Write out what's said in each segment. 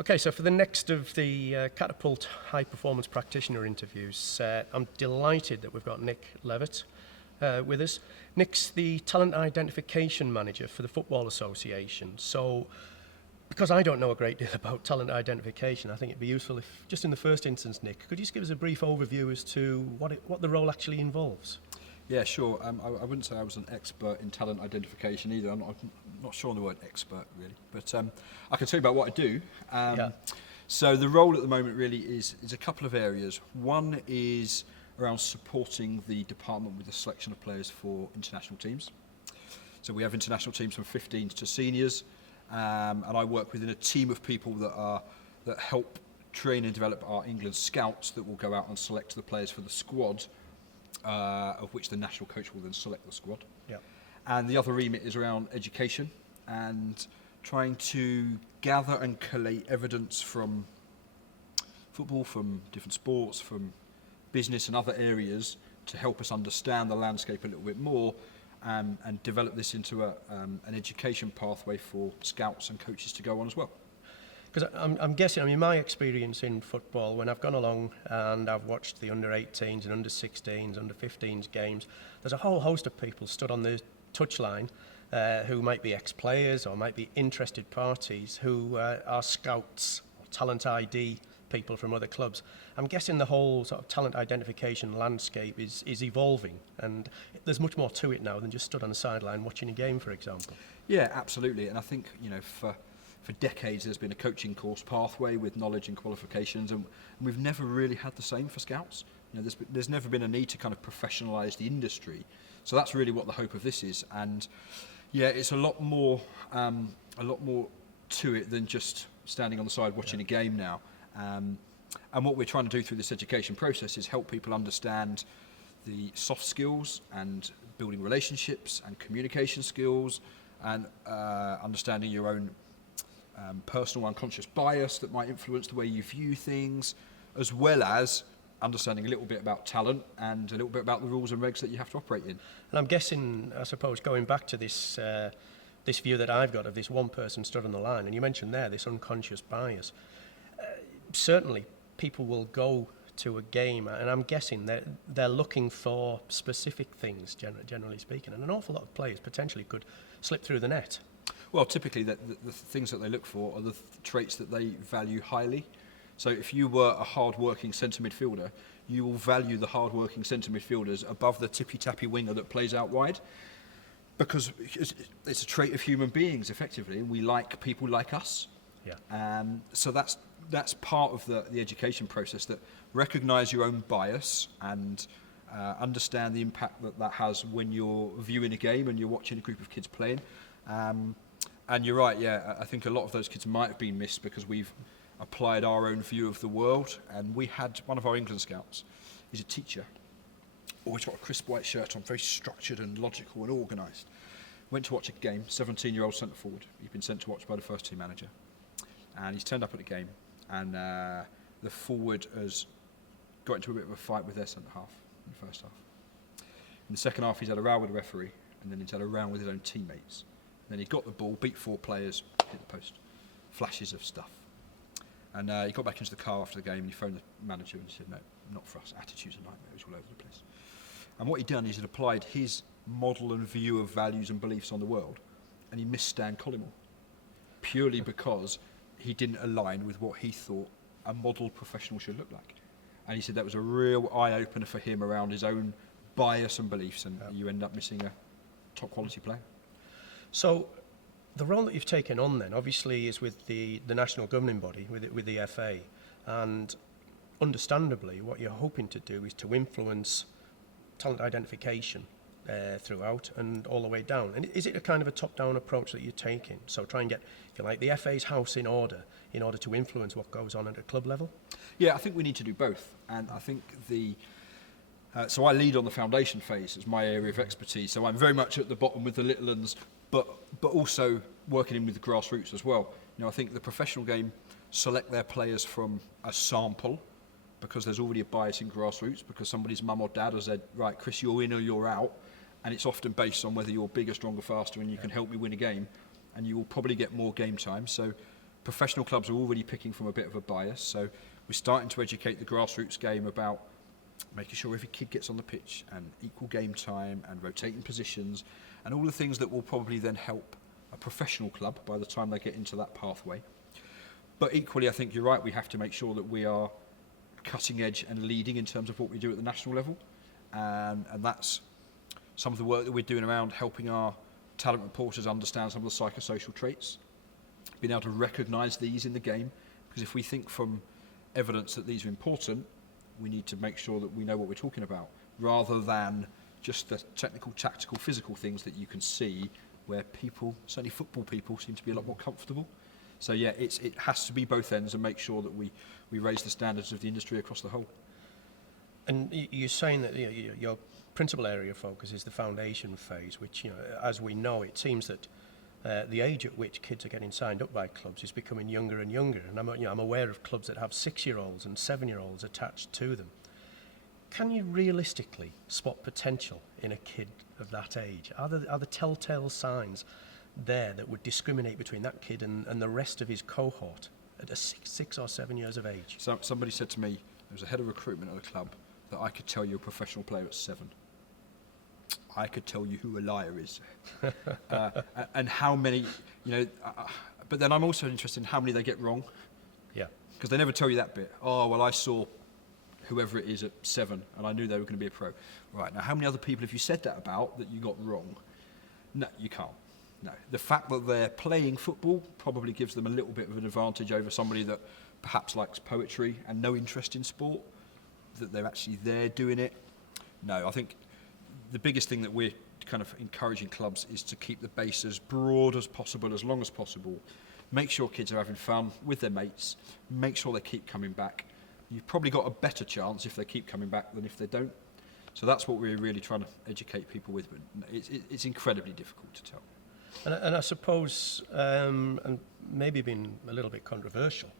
Okay, so for the next of the Catapult High Performance Practitioner interviews, I'm delighted that we've got Nick Levett with us. Nick's the Talent Identification Manager for the Football Association. So, because I don't know a great deal about talent identification, I think it'd be useful if, just in the first instance, Nick, could you just give us a brief overview as to what the role actually involves? Yeah, sure. I wouldn't say I was an expert in talent identification either. I'm not sure on the word expert, really. But I can tell you about what I do. So the role at the moment really is a couple of areas. One is around supporting the department with the selection of players for international teams. So we have international teams from 15s to seniors, and I work within a team of people that help train and develop our England scouts that will go out and select the players for the squad, of which the national coach will then select the squad. Yeah. And the other remit is around education and trying to gather and collate evidence from football, from different sports, from business and other areas to help us understand the landscape a little bit more, and develop this into an education pathway for scouts and coaches to go on as well. Because I'm guessing, I mean, my experience in football, when I've gone along and I've watched the under-18s and under-16s, under-15s games, there's a whole host of people stood on the touchline who might be ex-players or might be interested parties who are scouts or talent ID people from other clubs. I'm guessing the whole sort of talent identification landscape is evolving, and there's much more to it now than just stood on a sideline watching a game, for example. Yeah, absolutely. And I think, for decades there's been a coaching course pathway with knowledge and qualifications, and we've never really had the same for scouts. There's never been a need to kind of professionalise the industry. So that's really what the hope of this is. And yeah, it's a lot more to it than just standing on the side watching a game now. And what we're trying to do through this education process is help people understand the soft skills and building relationships and communication skills, and understanding your own personal unconscious bias that might influence the way you view things, as well as understanding a little bit about talent and a little bit about the rules and regs that you have to operate in. And I'm guessing, I suppose, going back to this this view that I've got of this one person stood on the line, and you mentioned there this unconscious bias, certainly people will go to a game, and I'm guessing they're looking for specific things, generally speaking, and an awful lot of players potentially could slip through the net. Well, typically the things that they look for are the traits that they value highly. So if you were a hard-working centre midfielder, you will value the hard-working centre midfielders above the tippy-tappy winger that plays out wide, because it's a trait of human beings, effectively. We like people like us. Yeah. So that's part of the education process, that recognise your own bias and understand the impact that has when you're viewing a game and you're watching a group of kids playing. And you're right, yeah, I think a lot of those kids might have been missed because we've applied our own view of the world. And we had one of our England scouts, he's a teacher, always got a crisp white shirt on, very structured and logical and organised. Went to watch a game, 17-year-old centre forward. He'd been sent to watch by the first team manager. And he's turned up at the game, and the forward has got into a bit of a fight with their centre half in the first half. In the second half, he's had a row with the referee, and then he's had a row with his own teammates. Then he got the ball, beat 4 players, hit the post. Flashes of stuff. And he got back into the car after the game, and he phoned the manager and he said, "No, not for us. Attitude's a nightmare. It's all over the place." And what he'd done is he'd applied his model and view of values and beliefs on the world, and he missed Stan Collymore, purely because he didn't align with what he thought a model professional should look like. And he said that was a real eye-opener for him around his own bias and beliefs, and you end up missing a top-quality player. So the role that you've taken on then, obviously, is with the national governing body, with the FA, and understandably what you're hoping to do is to influence talent identification throughout and all the way down. And is it a kind of a top-down approach that you're taking? So try and get, if you like, the FA's house in order to influence what goes on at a club level? Yeah, I think we need to do both. And I think so I lead on the foundation phase as my area of expertise. So I'm very much at the bottom with the little uns, but also working in with the grassroots as well. I think the professional game select their players from a sample, because there's already a bias in grassroots, because somebody's mum or dad has said, right, Chris, you're in or you're out. And it's often based on whether you're bigger, stronger, faster, and you can help me win a game, and you will probably get more game time. So professional clubs are already picking from a bit of a bias, so we're starting to educate the grassroots game about making sure every kid gets on the pitch and equal game time and rotating positions and all the things that will probably then help a professional club by the time they get into that pathway. But equally, I think you're right, we have to make sure that we are cutting edge and leading in terms of what we do at the national level. And that's some of the work that we're doing around helping our talent reporters understand some of the psychosocial traits, being able to recognise these in the game, because if we think from evidence that these are important, we need to make sure that we know what we're talking about, rather than just the technical, tactical, physical things that you can see where people, certainly football people, seem to be a lot more comfortable. So yeah, it has to be both ends and make sure that we raise the standards of the industry across the whole. And you're saying that your principal area of focus is the foundation phase, which, as we know, it seems that the age at which kids are getting signed up by clubs is becoming younger and younger. And I'm aware of clubs that have 6-year-olds and 7-year-olds attached to them. Can you realistically spot potential in a kid of that age? Are the telltale signs there that would discriminate between that kid and the rest of his cohort at 6 or 7 years of age? So somebody said to me, there was a head of recruitment at a club, that I could tell you a professional player at 7. I could tell you who a liar is. And how many, but then I'm also interested in how many they get wrong. Yeah. Because they never tell you that bit. Oh, well, I saw whoever it is at 7 and I knew they were going to be a pro. Right, now how many other people have you said that about that you got wrong? No, you can't. No. The fact that they're playing football probably gives them a little bit of an advantage over somebody that perhaps likes poetry and no interest in sport, that they're actually there doing it. No, I think the biggest thing that we're kind of encouraging clubs is to keep the base as broad as possible, as long as possible. Make sure kids are having fun with their mates. Make sure they keep coming back. You've probably got a better chance if they keep coming back than if they don't. So that's what we're really trying to educate people with, but it's incredibly difficult to tell. And I suppose, and maybe being a little bit controversial,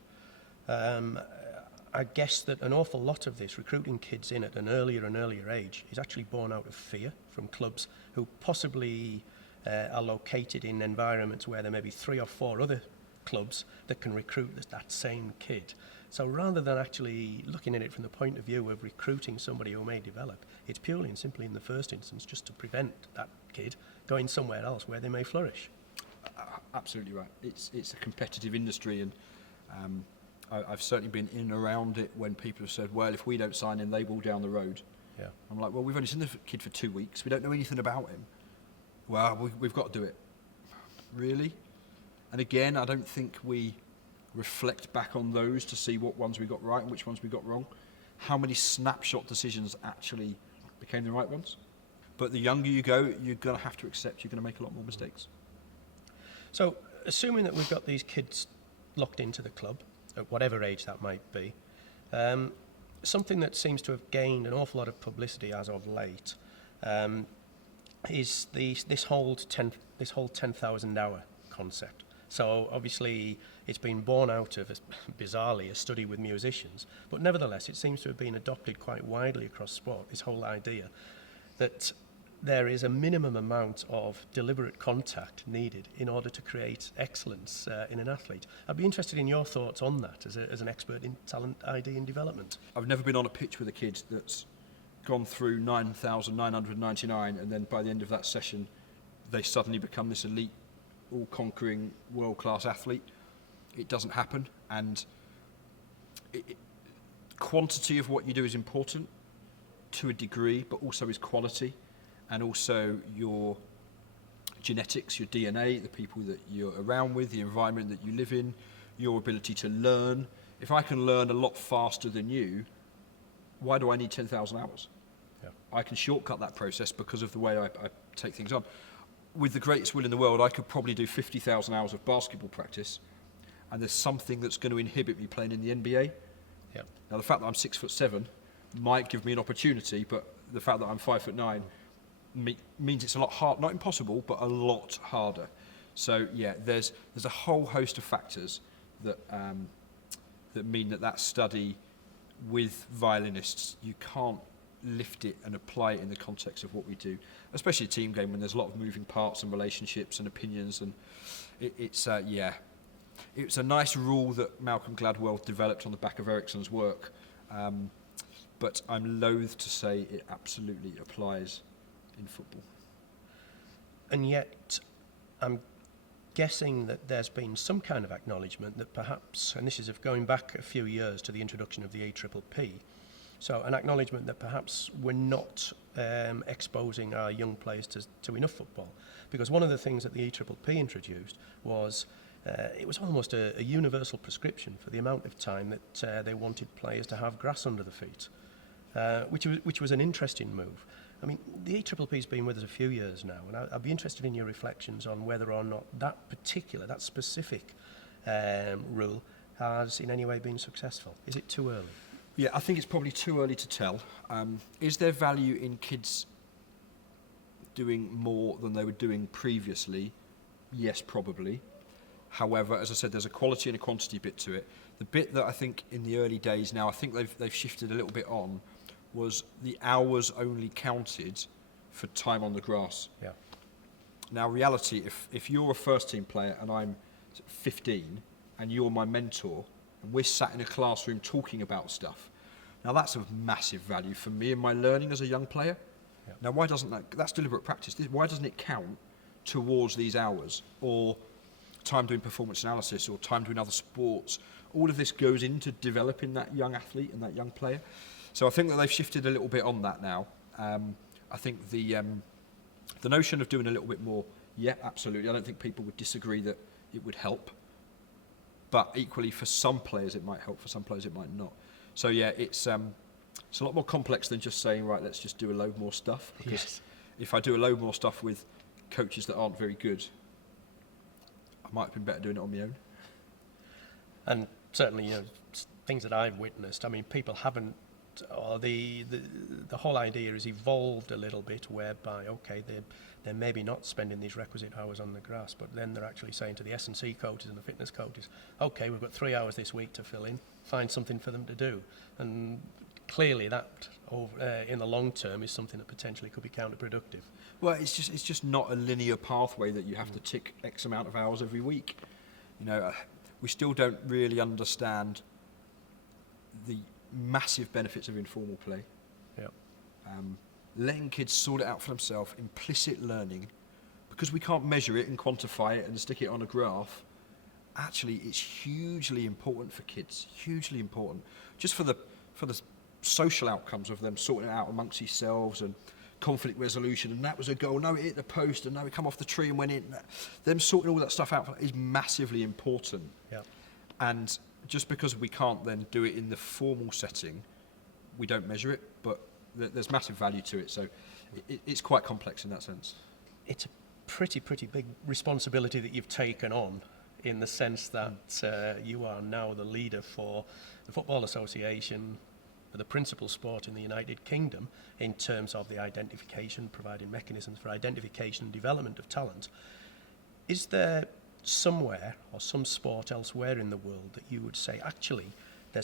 I guess that an awful lot of this, recruiting kids in at an earlier and earlier age, is actually born out of fear from clubs who possibly are located in environments where there may be 3 or 4 other clubs that can recruit that same kid. So rather than actually looking at it from the point of view of recruiting somebody who may develop, it's purely and simply in the first instance just to prevent that kid going somewhere else where they may flourish. Absolutely right. It's a competitive industry, and I've certainly been in and around it when people have said, well, if we don't sign him, they will down the road. Yeah. I'm like, well, we've only seen the kid for 2 weeks. We don't know anything about him. Well, we've got to do it. Really? And again, I don't think we reflect back on those to see what ones we got right and which ones we got wrong. How many snapshot decisions actually became the right ones? But the younger you go, you're going to have to accept you're going to make a lot more mistakes. So, assuming that we've got these kids locked into the club, at whatever age that might be, something that seems to have gained an awful lot of publicity as of late is this whole 10,000 hour concept. So obviously it's been born out of, bizarrely, a study with musicians, but nevertheless it seems to have been adopted quite widely across sport, this whole idea that there is a minimum amount of deliberate contact needed in order to create excellence in an athlete. I'd be interested in your thoughts on that as an expert in talent ID and development. I've never been on a pitch with a kid that's gone through 9,999 and then by the end of that session they suddenly become this elite, all-conquering, world-class athlete. It doesn't happen, and quantity of what you do is important to a degree, but also is quality, and also your genetics, your DNA, the people that you're around with, the environment that you live in, your ability to learn. If I can learn a lot faster than you, why do I need 10,000 hours? Yeah. I can shortcut that process because of the way I take things on. With the greatest will in the world, I could probably do 50,000 hours of basketball practice, and there's something that's going to inhibit me playing in the NBA. Yeah. Now, the fact that I'm 6'7" might give me an opportunity, but the fact that I'm 5'9" means it's a lot hard, not impossible, but a lot harder. So yeah, there's a whole host of factors that that mean that study with violinists, you can't lift it and apply it in the context of what we do, especially a team game when there's a lot of moving parts and relationships and opinions, and it's it's a nice rule that Malcolm Gladwell developed on the back of Ericsson's work, but I'm loath to say it absolutely applies in football. And yet, I'm guessing that there's been some kind of acknowledgement that perhaps, and this is going back a few years to the introduction of the APPP, so an acknowledgement that perhaps we're not exposing our young players to enough football. Because one of the things that the APPP introduced was it was almost a universal prescription for the amount of time that they wanted players to have grass under the feet, which was an interesting move. I mean, the APPP's been with us a few years now, and I'd be interested in your reflections on whether or not that specific rule has in any way been successful. Is it too early? Yeah, I think it's probably too early to tell. Is there value in kids doing more than they were doing previously? Yes, probably. However, as I said, there's a quality and a quantity bit to it. The bit that I think in the early days now, I think they've shifted a little bit on, was the hours only counted for time on the grass. Yeah. Now, reality, if you're a first team player and I'm 15 and you're my mentor and we're sat in a classroom talking about stuff, now that's of massive value for me and my learning as a young player. Yeah. Now, why doesn't that's deliberate practice. Why doesn't it count towards these hours, or time doing performance analysis, or time doing other sports? All of this goes into developing that young athlete and that young player. So I think that they've shifted a little bit on that now. I think the notion of doing a little bit more, yeah, absolutely. I don't think people would disagree that it would help. But equally, for some players it might help, for some players it might not. So yeah, it's a lot more complex than just saying, right, let's just do a load more stuff. Because Yes. if I do a load more stuff with coaches that aren't very good, I might have been better doing it on my own. And certainly, things that I've witnessed, I mean, people haven't, or the whole idea has evolved a little bit, whereby, okay, they're maybe not spending these requisite hours on the grass, but then they're actually saying to the S&C coaches and the fitness coaches, okay, we've got 3 hours this week to fill in, find something for them to do. And clearly that, in the long term, is something that potentially could be counterproductive. Well, it's just not a linear pathway that you have to tick X amount of hours every week. We still don't really understand the massive benefits of informal play. Yeah. Letting kids sort it out for themselves, implicit learning, because we can't measure it and quantify it and stick it on a graph. Actually, it's hugely important for kids. Hugely important, just for the social outcomes of them sorting it out amongst themselves and conflict resolution. And that was a goal. No, it hit the post, and no, it come off the tree and went in. Them sorting all that stuff out is massively important. Yeah. And just because we can't then do it in the formal setting, we don't measure it, but there's massive value to it. So it's quite complex in that sense. It's a pretty big responsibility that you've taken on, in the sense that you are now the leader for the Football Association, the principal sport in the United Kingdom, in terms of the identification, providing mechanisms for identification and development of talent. Is there somewhere or some sport elsewhere in the world that you would say, actually, there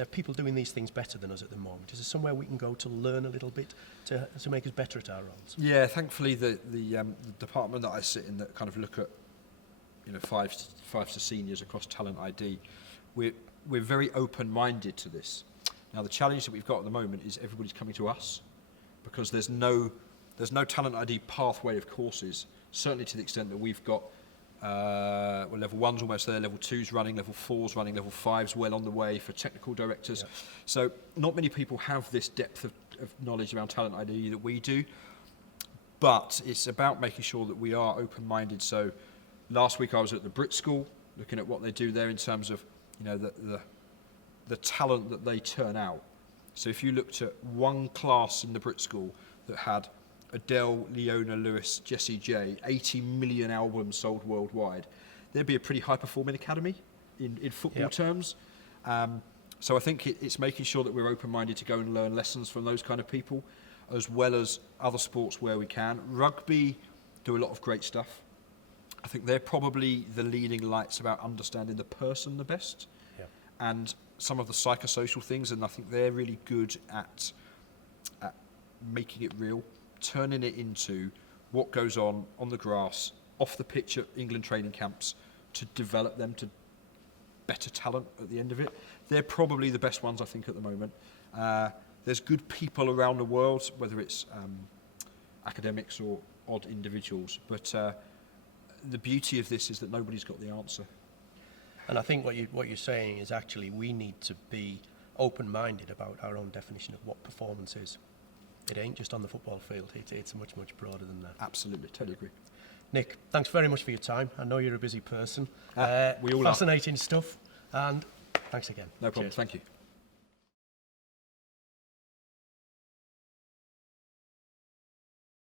are people doing these things better than us at the moment? Is there somewhere we can go to learn a little bit to make us better at our roles? Yeah, thankfully the department that I sit in that kind of look at five to seniors across talent ID, we're very open-minded to this. Now the challenge that we've got at the moment is everybody's coming to us, because there's no talent ID pathway of courses, certainly to the extent that we've got level 1's almost there, level 2's running, level 4's running, level 5's well on the way for technical directors. Yeah. So not many people have this depth of knowledge around talent ID that we do, but it's about making sure that we are open-minded. So last week I was at the Brit School looking at what they do there in terms of the talent that they turn out. So if you looked at one class in the Brit School that had Adele, Leona Lewis, Jessie J, 80 million albums sold worldwide, there'd be a pretty high-performing academy in football terms. So I think it's making sure that we're open-minded to go and learn lessons from those kind of people, as well as other sports where we can. Rugby do a lot of great stuff. I think they're probably the leading lights about understanding the person the best, and some of the psychosocial things, and I think they're really good at making it real, turning it into what goes on the grass, off the pitch at England training camps, to develop them, to better talent at the end of it. They're probably the best ones, I think, at the moment. There's good people around the world, whether it's academics or odd individuals, but the beauty of this is that nobody's got the answer. And I think what you're saying is actually we need to be open-minded about our own definition of what performance is. It ain't just on the football field. It's much, much broader than that. Absolutely, totally agree. Nick, thanks very much for your time. I know you're a busy person. We all are. Fascinating stuff, and thanks again. No problem, Cheers. thank you.